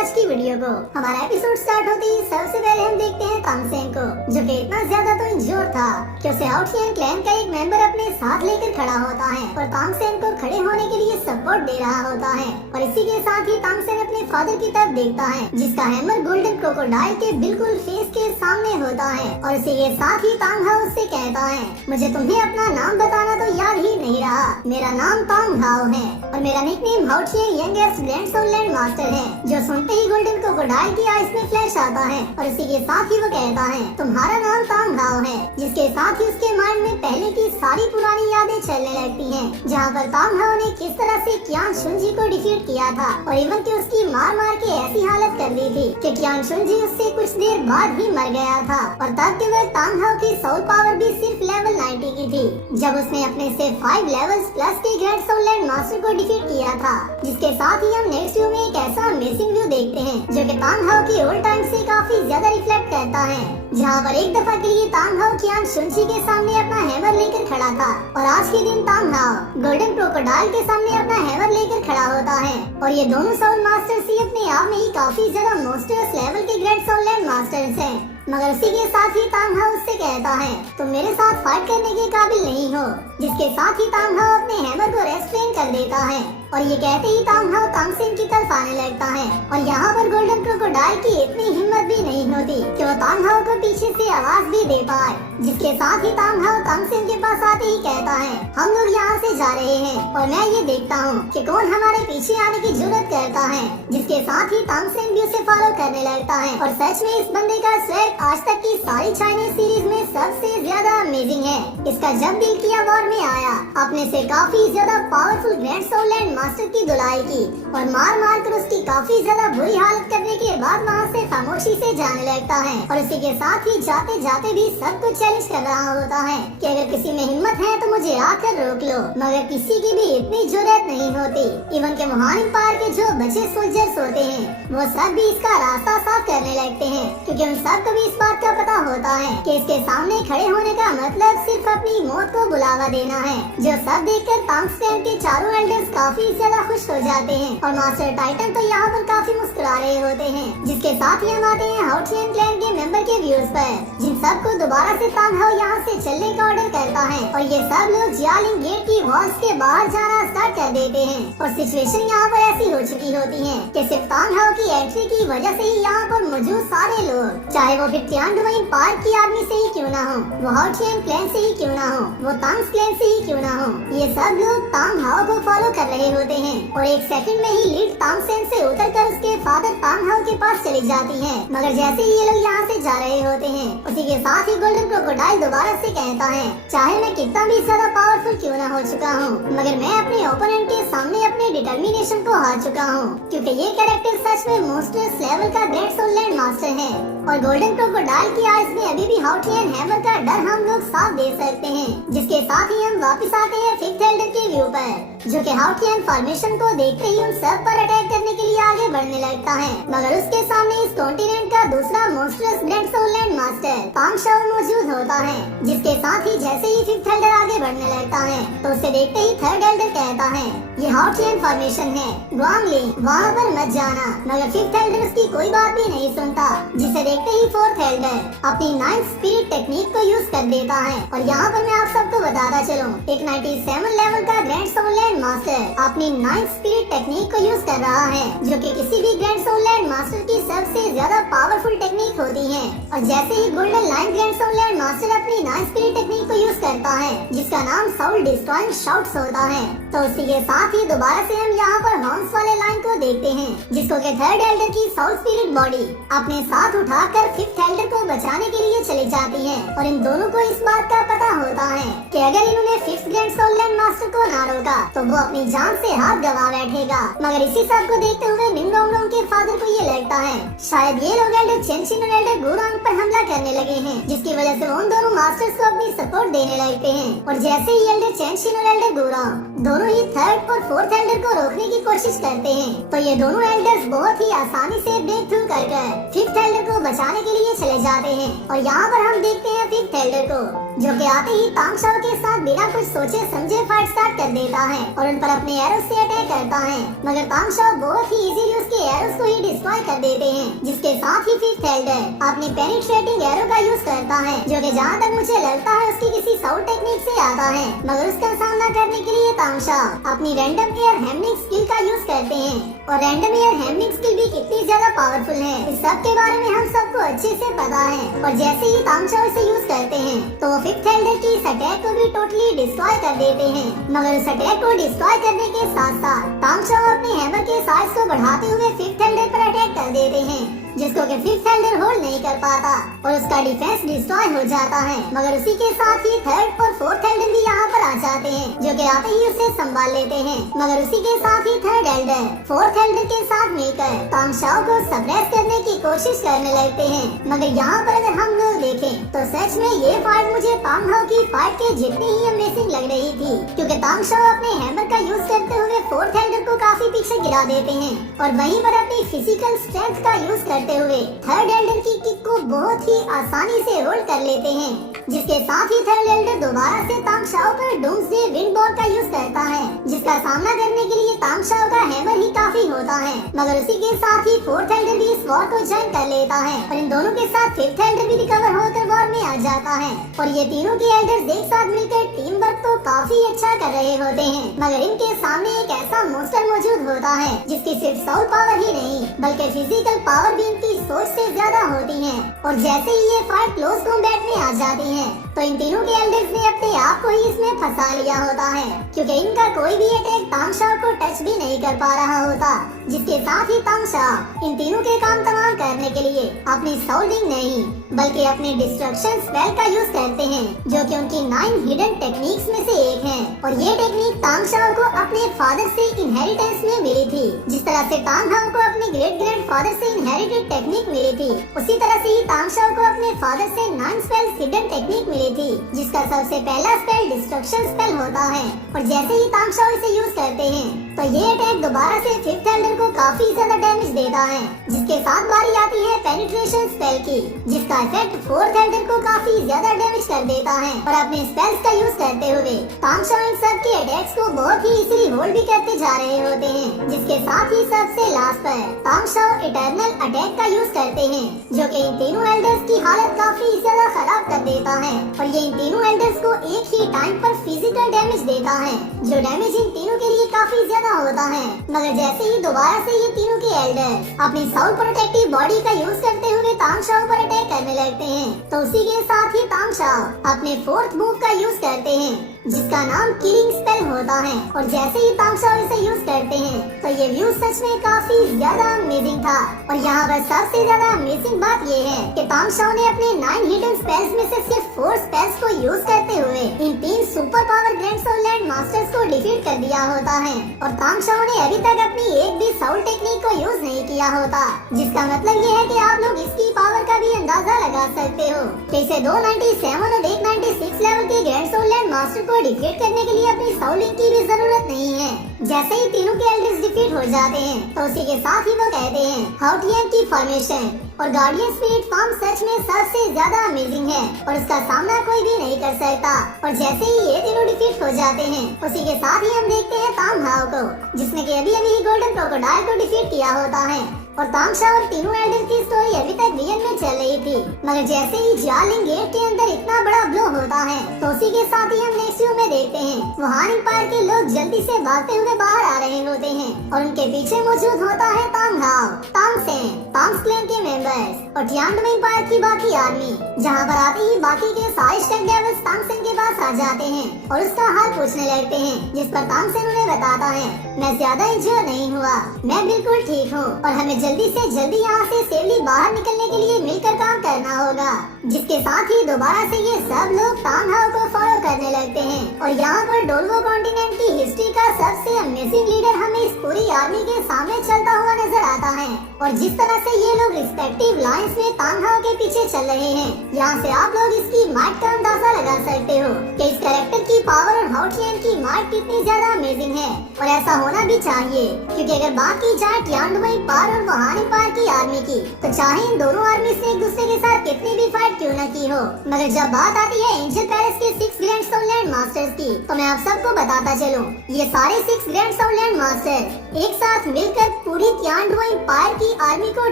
आज की वीडियो को। हमारा एपिसोड स्टार्ट होते ही सबसे पहले हम देखते हैं तांगसेन को, जो कि इतना ज्यादा तो इंजोर था कि उसे हाउटियन क्लैन का एक मेंबर अपने साथ लेकर खड़ा होता है और तांगसेन को खड़े होने के लिए सपोर्ट दे रहा होता है। और इसी के साथ ही तांगसेन अपने फादर की तरफ देखता है, जिसका हैमर गोल्डन क्रोकोडाइल के बिल्कुल फेस के सामने होता है। और इसी के साथ ही तांग हाओ उससे कहता है, मुझे तुम्हें अपना नाम बताना तो याद ही नहीं रहा। मेरा नाम तांग हाओ है और मेरा निकनेम हाउटियन यंगेस्ट ग्रैंड सोललैंड मास्टर है। जो सुनते ही गोल्डन क्रोकोडाइल की आइस में फ्लैश आता है और इसी के साथ ही वो कहता है, तुम्हारा नाम तांग हाओ है। जिसके साथ ही उसके माइंड में पहले की सारी पुरानी यादें चलने लगती हैं, जहाँ पर तांग हाओ ने किस तरह से क्यान शुनजी को डिफीट किया था और इवन की उसकी मार मार के ऐसी हालत कर दी थी कि क्यान शुनजी उससे कुछ देर बाद ही मर गया था। और तब के वक्त तांग हाओ की सोल पावर भी सिर्फ लेवल 90 की थी, जब उसने अपने से 5 लेवल्स प्लस के ग्रैंड सोललैंड मास्टर को डिफीट किया था। जिसके साथ ही हम नेक्स्ट व्यू में एक ऐसा अमेजिंग व्यू देखते हैं जो कि तांग हाओ की ओल्ड टाइम से काफी ज्यादा रिफ्लेक्ट करता है, जहाँ पर एक दफा के लिए तांग हाओ क्यान शुनजी के सामने अपना हैमर लेकर खड़ा था और आज के दिन तांग हाओ गोल्डन क्रोकोडाइल के सामने अपना हैमर लेकर खड़ा होता है। और ये दोनों सोल मास्टर्स ही अपने आप में ही काफी ज्यादा मोस्टर्स लेवल के ग्रैंड सोललैंड मास्टर्स हैं। मगर उसी के साथ ही तांग हाओ उससे कहता है, तुम मेरे साथ फाइट करने के काबिल नहीं हो। जिसके साथ ही तांग हाओ अपने हैमर को रेस्ट्रेन कर देता है और ये कहते ही तांग हाओ तांगसेन की तरफ आने लगता है। और यहाँ पर गोल्डन क्रोकोडाइल की इतनी हिम्मत भी नहीं होती कि वो तांग हाओ को पीछे से आवाज भी दे पाए। जिसके साथ ही तांग हाओ तांगसेन के पास आते ही कहता है, हम लोग यहाँ से जा रहे हैं और मैं ये देखता हूँ कि कौन हमारे पीछे आने की जरूरत करता है। जिसके साथ ही तांगसेन भी उसे फॉलो करने लगता है और सच में इस बंदे का स्वैग आज तक की सारी चाइनीज सीरीज में सबसे ज्यादा अमेजिंग है। इसका जब दिल किया वॉर में आया, अपने से काफी ज्यादा पावरफुल ग्रैंड सोललैंड मास्टर की धुलाई की और मार मार कर उसकी काफी ज्यादा बुरी हालत करने के बाद वहाँ से खामोशी से जाने लगता है। और इसी के साथ ही जाते जाते भी सब कुछ चैलेंज कर रहा होता है कि अगर किसी में हिम्मत है तो मुझे आकर रोक लो। मगर किसी की भी इतनी जरूरत नहीं होती। इवन के महान एम्पायर के जो बचे सोल्जर्स होते हैं वो सब भी इसका रास्ता साफ करने लगते हैं, क्योंकि उन सब को भी इस बात का पता होता है कि इसके सामने खड़े होने का मतलब सिर्फ अपनी मौत को बुलावा देना है। जो सब देखकर तांगसेन के चारों एल्डर्स काफी ज्यादा खुश हो जाते हैं और मास्टर टाइटन तो यहाँ पर काफी मुस्कुरा रहे होते हैं। जिसके साथ ही हम आते हैं हाउटियन क्लैन के मेंबर के व्यूज पर, जिन सबको दोबारा से तांग हाओ यहाँ से चलने का ऑर्डर करता है और ये सब लोग जियालिंग गेट की वॉल्स के बाहर जाना स्टार्ट कर देते हैं। और सिचुएशन यहाँ पर ऐसी हो चुकी होती है कि सिर्फ तांग हाओ की एंट्री की वजह से ही यहाँ पर मौजूद सारे लोग, चाहे वो फिर तियानडुइन पार्क की आर्मी से ही क्यों ना हो, वो हाउटियन क्लैन से ही क्यों ना हो, वो तांग क्लैन से ही क्यों ना हो, ये सब लोग तांग हाओ को फॉलो कर रहे होते हैं। और एक सेकंड में ही लीड तांगसेन से उतरकर उसके फादर तांग हाओ के पास चली जाती है। मगर जैसे ही ये लोग यहाँ से जा रहे होते हैं, उसी के साथ ही गोल्डन क्रोकोडाइल दोबारा से कहता है, चाहे मैं कितना भी ज्यादा पावरफुल क्यों ना हो चुका हूँ, मगर मैं अपने ओपोनेंट के सामने अपने डिटर्मिनेशन को हार चुका हूँ, क्योंकि ये कैरेक्टर सच में मोस्टर्स लेवल का ग्रेट सोललैंड मास्टर है। और गोल्डन क्रोकोडाइल की आइज में अभी भी हाउटियन हैमर का डर हम लोग साफ दे सकते हैं। जिसके साथ ही हम वापस आते हैं फिफ्थ एल्डर के व्यू पर, जो कि हाउटियन फॉर्मेशन को देखते ही उन सब पर अटैक करने के लिए आगे बढ़ने लगता है। मगर उसके सामने इस कॉन्टिनेंट का दूसरा मोस्टर्स ग्रैंड सोललैंड मास्टर तांग शाओ मौजूद होता है। जिसके साथ ही जैसे ही फिफ्थ एल्डर आगे बढ़ने लगता है तो उसे देखते ही थर्ड एल्डर कहता है, ये हाउटियन फॉर्मेशन है, गुआंगली वहाँ पर मत जाना। मगर फिफ्थ एल्डर उसकी कोई बात भी नहीं सुनता, जिसे देखते ही फोर्थ एल्डर अपनी 9th स्पिरिट टेक्निक को यूज कर देता है। और यहाँ पर मैं आप सबको बताता चलूं, एक 97 लेवल का ग्रैंड सोललैंड मास्टर अपनी 9th स्पिरिट टेक्निक को यूज कर रहा है, जो कि किसी भी ग्रैंड सोललैंड मास्टर की सबसे ज्यादा पावरफुल टेक्निक होती है। और जैसे ही गोल्डन लाइन ग्रैंड सोललैंड मास्टर अपनी 9th स्पिरिट टेक्निक को यूज करता है, जिसका नाम सोल डिस्ट्रॉइंग शाउट्स होता है, तो उसी के साथ ही दोबारा से हम यहाँ पर हॉर्न्स वाले लाइन को देखते हैं, जिसको के थर्ड एल्डर की सोल स्पिरिट बॉडी अपने साथ उठाकर फिफ्थ एल्डर को बचाने के लिए चली जाती है। और इन दोनों को इस बात का पता होता है कि अगर इन्होंने फिफ्थ ग्रैंड सोललैंड मास्टर को ना रोका तो वो अपनी जान से हाथ गवा बैठेगा। मगर इसी सब को देखते हुए निंगडोंगडोंग के फादर को ये लगता है शायद ये लोग एल्डर चेनशिन और एल्डर गुरांग पर हमला करने लगे हैं, जिसकी वजह से उन दोनों मास्टर्स को अपनी सपोर्ट देने लगते हैं। और जैसे ही एल्डर चेनशिन और एल्डर गुरांग दोनों ही थर्ड और फोर्थ एल्डर को रोकने की कोशिश करते हैं। तो ये दोनों एल्डर्स बहुत ही आसानी से ब्रेक थ्रू कर फिफ्थ एल्डर को बचाने के लिए चले जाते हैं। और यहाँ पर हम देखते हैं फिफ्थ एल्डर को, जो कि आते ही तांगशाओ के साथ बिना कुछ सोचे समझे फाइट स्टार्ट कर देता है और उन पर अपने एरोस से अटैक करता है। मगर तांगशाओ बहुत ही इजीली उसके एरोस को ही डिस्ट्रॉय कर देते हैं, जिसके साथ ही फिफ्थ एल्डर अपनी पेनिट्रेटिंग एरो का यूज करता है, जो कि जहाँ तक मुझे लगता है उसकी किसी साउथ टेक्निक से आता है। मगर उसका सामना करने के लिए तांगशाओ अपनी रैंडम एयर हैमनिंग स्किल का यूज करते हैं। और रैंडम एयर हैमनिंग स्किल भी कितनी ज्यादा पावरफुल है, इस सब के बारे में हम सबको अच्छे से पता है। और जैसे ही तांगशाओ इसे यूज करते हैं तो वो फिफ्थ एल्डर की इस अटैक को भी टोटली डिस्ट्रॉय कर देते हैं। मगर उस अटैक को डिस्ट्रॉय करने के साथ साथ तांगशाओ अपने हैमर के साइज को बढ़ाते हुए फिफ्थ एल्डर पर अटैक कर देते हैं, जिसको कि फिफ्थ एल्डर होल्ड नहीं कर पाता और उसका डिफेंस डिस्ट्रॉय हो जाता है। मगर उसी के साथ ही थर्ड और फोर्थ एल्डर भी यहाँ पर आ जाते हैं, जो कि आते ही उसे संभाल लेते हैं। मगर उसी के साथ ही थर्ड एल्डर फोर्थ एल्डर के साथ मिलकर तांगशाओ को सप्रेस करने की कोशिश करने लगते हैं। मगर यहाँ पर अगर हम लोग देखें तो सच में ये फाइट मुझे तांगहाओ की फाइट के जितनी ही अमेजिंग लग रही थी, क्योंकि तांगशाओ अपने हैमर का यूज करते हुए फोर्थ एल्डर को काफी पीछे गिरा देते हैं और वहीं पर अपनी फिजिकल स्ट्रेंथ का यूज करते हुए थर्ड एल्डर की किक को बहुत ही आसानी से होल्ड कर लेते हैं, जिसके साथ ही थर्ड एल्डर दोबारा से तांगशाओ पर डूम्सडे विंड बॉल का यूज करता है, जिसका सामना करने के लिए तांगशाओ का हैमर ही काफी होता है। मगर उसी के साथ ही फोर्थ एल्डर भी इस वॉर को ज्वाइन कर लेता है और इन दोनों के साथ फिफ्थ एल्डर भी रिकवर होकर वॉर में आ जाता है। और ये तीनों के एल्डर्स एक साथ मिलकर टीम वर्क तो काफी अच्छा कर रहे होते हैं। मगर इनके सामने एक ऐसा मोस्टर मौजूद होता है जिसकी सिर्फ सोल पावर ही नहीं बल्कि फिजिकल पावर भी इनकी सोच से ज्यादा होती है। और जैसे ही ये फाइट क्लोज कॉम्बैट में आ जाती है तो इन तीनों के एल्डर्स ने अपने आप को ही इसमें फंसा लिया होता है, क्योंकि इनका कोई भी अटैक तांगशाओ को टच भी नहीं कर पा रहा होता, जिसके साथ ही तांगशाओ इन तीनों के काम तमाम करने के लिए अपनी सोल्डिंग नहीं बल्कि अपने डिस्ट्रक्शन स्पेल का यूज करते हैं, जो कि उनकी 9 हिडन टेक्निक्स में से एक है। और ये टेक्निक तांगशाओ को अपने फादर से इनहेरिटेंस में मिली थी। जिस तरह से तांगहाओ को अपने ग्रेट ग्रैंडफादर से इनहेरिटेड टेक्निक मिली थी, उसी तरह से ही तांगशाओ को अपने फादर से 9 स्पेल हिडन टेक्निक मिली थी, जिसका सबसे पहला स्पेल डिस्ट्रक्शन स्पेल होता है। और जैसे ही तांगशाओ इसे यूज करते हैं तो ये अटैक दोबारा से फिफ्थ एल्डर को काफी ज्यादा डैमेज देता है, जिसके साथ बारी आती है पेनिट्रेशन स्पेल की, जिसका इफेक्ट फोर्थ एल्डर को काफी ज्यादा डैमेज कर देता है। और अपने स्पेल्स का यूज करते हुए तांगशाओ इन सब के अटैक्स को बहुत ही इजीली होल्ड भी करते जा रहे होते हैं, जिसके साथ ही सबसे लास्ट पर तांगशाओ इटर्नल अटैक का यूज करते हैं, जो कि इन तीनों एल्डर्स की हालत काफी ज्यादा खराब कर देता है। और ये इन तीनों एल्डर्स को एक ही टाइम पर फिजिकल डैमेज देता है, जो डैमेज इन तीनों के लिए काफी ज्यादा होता है। मगर जैसे ही दोबारा से ये तीनों के एल्डर अपनी साउथ प्रोटेक्टिव बॉडी का यूज करते हुए तांगशाओ पर अटैक करने लगते हैं, तो उसी के साथ ही तांगशाओ अपने फोर्थ मूव का यूज करते हैं, जिसका नाम किलिंग स्पेल होता है। और जैसे ही तांगशाओ इसे यूज करते हैं तो ये व्यू सच में काफी ज्यादा अमेजिंग था। और यहाँ पर सबसे ज्यादा अमेजिंग बात ये है कि तांगशाओ ने अपने 9 हिडन स्पेल्स में से सिर्फ 4 स्पेल्स को यूज करते हुए इन 3 super power grand soul land masters को डिफीट कर दिया होता है। और तांगशाओ ने अभी तक अपनी एक भी साउल टेक्निक को यूज नहीं किया होता, जिसका मतलब ये है कि आप लोग इसकी पावर का भी अंदाजा लगा सकते हो। इसे 297 और 196 लेवल के ग्रैंड सोल लैंड मास्टर को डिफीट करने के लिए अपनी साउलिंग की भी जरूरत नहीं है। जैसे ही तीनों के एल्डर्स डिफीट हो जाते हैं तो उसी के साथ ही वो कहते हैं हाउटियन की फॉर्मेशन और गार्डियन स्पिरिट फॉर्म सच में सबसे ज्यादा अमेजिंग है और उसका सामना कोई भी नहीं कर सकता। और जैसे ही ये तीनों डिफीट हो जाते हैं उसी के साथ ही हम देखते हैं तांगहाओ को, जिसने कि अभी अभी गोल्डन क्रोकोडाइल को डिफीट किया होता है। और तांगशाओ और तीनों एल्डर की स्टोरी अभी तक रियल में चल रही थी, मगर जैसे ही जालिंग गेट के अंदर इतना बड़ा ब्लो होता है तो उसी के साथ ही हम नेक्स्ट व्यू में देखते हैं वुहान एम्पायर के लोग जल्दी से भागते हुए बाहर आ रहे होते हैं और उनके पीछे मौजूद होता है तांगहाओ, तांगसेन, तांग्स क्लैन के मेंबर्स और टियानडोम एम्पायर की बाकी आर्मी। जहां पर आते ही बाकी के सारे स्टक डेविल्स तांगसेन के पास आ जाते हैं और उसका हाल पूछने लगते हैं, जिस पर तांगसेन उन्हें बताता है मैं ज्यादा इंजर नहीं हुआ, मैं बिल्कुल ठीक हूँ और हमें जल्दी से जल्दी यहाँ से सेफली बाहर निकलने के लिए मिलकर काम करना होगा। जिसके साथ ही दोबारा से ये सब लोग तांगहाओ को फॉलो करने लगते हैं और यहाँ पर डोल्वो कॉन्टिनेंट की हिस्ट्री का सबसे अमेजिंग लीडर हमें इस पूरी आर्मी के सामने चलता हुआ नजर आता है। और जिस तरह से ये लोग रिस्पेक्टिव लाइंस में तांगहाओ के पीछे चल रहे हैं, यहाँ से आप लोग इसकी माइट का अंदाजा लगा सकते हो कि इस कैरेक्टर की पावर और हाउटियन की माइट कितनी ज्यादा अमेजिंग है। और ऐसा होना भी चाहिए, क्योंकि अगर बात की जाए टियानडुई पार और वहानी पार की आर्मी की, तो चाहे इन दोनों आर्मी से एक दूसरे के साथ कितनी भी फाइट क्यों न की हो, मगर जब बात आती है एंजल पैलेस के 6 ग्रैंड साउंडलैंड मास्टर्स की, तो मैं आप सबको बताता चलूं, ये सारे 6 ग्रैंड साउंडलैंड मास्टर एक साथ मिलकर पूरी तियानडुई पार की आर्मी को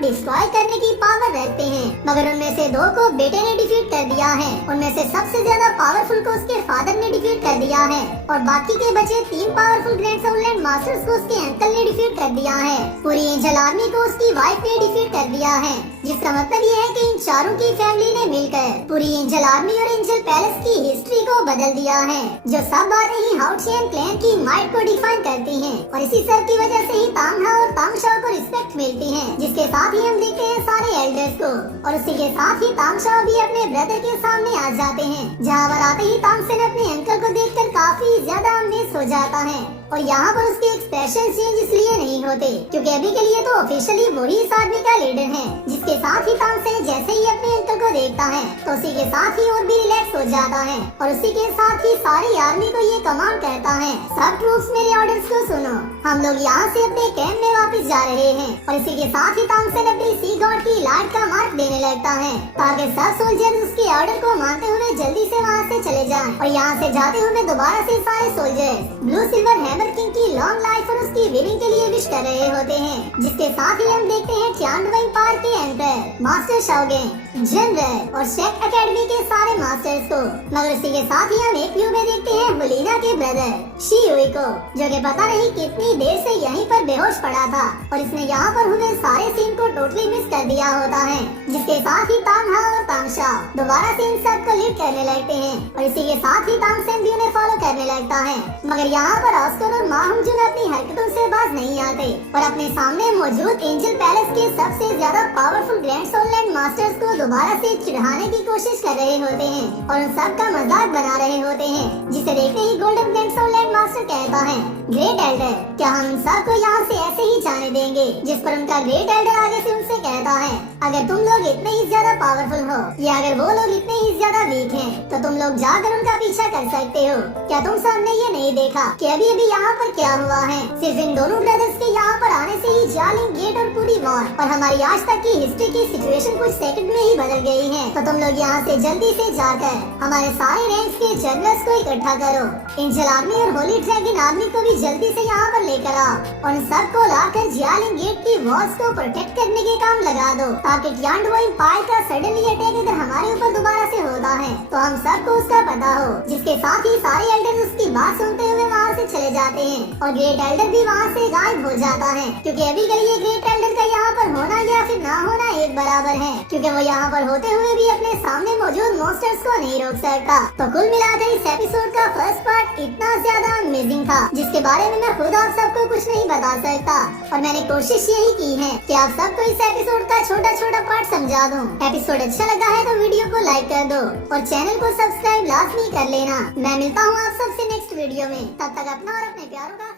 डिस्ट्रॉय करने की पावर रखते हैं। मगर उनमें से 2 को बेटे ने डिफीट कर दिया है। उनमें से सबसे ज्यादा पावरफुल को उसके फादर ने डिफीट कर दिया है, और बाकी के बचे 3 पावरफुल ग्रैंड साउंडलैंड मास्टर्स को उसके अंकल ने डिफीट कर दिया है। पूरी एंजल आर्मी को उसकी वाइफ ने डिफीट कर दिया है, जिसका मतलब ये है कि इन चारों की फैमिली ने मिलकर पूरी एंजल आर्मी और एंजल पैलेस की हिस्ट्री को बदल दिया है, जो सब बातें ही हाउटियन क्लैन की माइट को डिफाइन करती हैं। और इसी सब की वजह से ही तांगहाओ और तांगशाओ को रिस्पेक्ट मिलती है, जिसके साथ ही हम देखते हैं सारे एल्डर्स को। और उसी के साथ ही तांगशाओ भी अपने ब्रदर के सामने आ जाते हैं, जहाँ पर आते ही तांगसेन अपने अंकल को देखकर काफी ज्यादा अमेज हो जाता है। और यहाँ पर उसके एक्सप्रेशन चेंज इसलिए नहीं होते क्योंकि अभी के लिए तो ऑफिशियली वही इस आर्मी का लीडर है। जिसके साथ ही तांगसेन जैसे ही अपने अंकल को देखता है, तो उसी के साथ ही और भी रिलैक्स हो जाता है। और उसी के साथ ही सारी आर्मी को ये कमांड करता है, सब ट्रूप्स मेरे ऑर्डर्स को सुनो, हम लोग यहाँ से अपने कैंप में वापस जा रहे हैं। और इसी के साथ ही तांगसेन अपनी सी गॉड की लाइट का मार्क देने लगता है, ताकि सब सोल्जर्स उसके ऑर्डर को मानते हुए जल्दी से वहाँ से चले जाएं। और यहाँ से जाते हुए दोबारा से सारे soldiers blue silver hammer king की लॉन्ग लाइफ और उसकी विनिंग के लिए विश कर रहे होते हैं। जिसके साथ ही हम देखते हैं तियानडुई पार के एम्परर मास्टर शाओगेन, जनरल और शेक एकेडमी के सारे मास्टर्स को। मगर इसी के साथ ही हम एक व्यू में देखते हैं हुलीना के ब्रदर शीयुई को, जो कि पता नहीं कितनी देर से यहीं पर बेहोश पड़ा था, और इसने यहाँ पर हुए सारे सीन को टोटली मिस कर दिया होता है। जिसके साथ ही तांगहाओ और तांगशाओ दोबारा से इन सब को लीड करने लगते हैं, और इसी के साथ ही तांगसेन भी उन्हें फॉलो करने लगता है। मगर यहाँ पर ऑस्कर और माहुंगजुन अपनी हरकतों से बाज नहीं आते और अपने सामने मौजूद एंजल पैलेस के सबसे ज्यादा पावरफुल ग्रैंड साउंडलैंड मास्टर्स को दोबारा से चिढ़ाने की कोशिश कर रहे होते हैं और उन सब का मजाक बना रहे होते हैं। जिसे देखते ही गोल्डन ग्रैंड साउंडलैंड मास्टर कहता है, ग्रेट एल्डर, क्या हम इन सब को यहाँ से ऐसे ही जाने देंगे? जिस पर उनका ग्रेट एल्डर आगे से उनसे कहता है, अगर तुम लोग इतने ही ज्यादा पावरफुल हो या अगर वो लोग इतने ही ज्यादा वीक हैं, तो तुम लोग जाकर उनका पीछा कर सकते हो। क्या तुम सबने ये नहीं देखा कि अभी अभी यहाँ पर क्या हुआ है? सिर्फ इन दोनों ब्रदर्स के यहाँ पर आने से ही जियालिंग गेट और पूरी वॉर और हमारी आज तक की हिस्ट्री की सिचुएशन कुछ सेकंड में ही बदल गई है। तो तुम लोग यहाँ से जल्दी से जाकर हमारे सारे रैंक्स के जनरल्स को इकट्ठा करो, एंजल आर्मी और होली ड्रैगन आर्मी को भी जल्दी से यहाँ पर लेकर आओ और उन सबको लाकर जियालिंग गेट की वॉल्स को प्रोटेक्ट करने के काम लगा दो, ताकि तियानडुई पार का सडनली अटैक अगर हमारे ऊपर दोबारा से होता है तो हम सबको उसका पता हो। जिसके साथ ही सारे एल्डर्स उसकी बात सुनते हुए वहाँ से चले जाते हैं और ग्रेट एल्डर भी वहाँ से गायब हो जाता है, क्योंकि अभी के लिए ग्रेट एल्डर का यहाँ पर होना या फिर ना होना एक बराबर है, क्योंकि वो यहाँ पर होते हुए भी अपने सामने मौजूद मॉन्स्टर्स को नहीं रोक सकता। तो कुल मिलाकर इस एपिसोड का फर्स्ट पार्ट इतना ज्यादा अमेजिंग था, जिसके बारे में मैं खुद आप सबको कुछ नहीं बता सकता, और मैंने कोशिश यही की है कि आप सबको इस एपिसोड का छोटा छोटा पार्ट समझा दूं। एपिसोड अच्छा लगा है तो वीडियो को लाइक कर दो और चैनल को सब्सक्राइब लाजमी कर लेना। मैं मिलता हूँ आप सबसे नेक्स्ट वीडियो में, तब तक अपना और अपने प्यारों का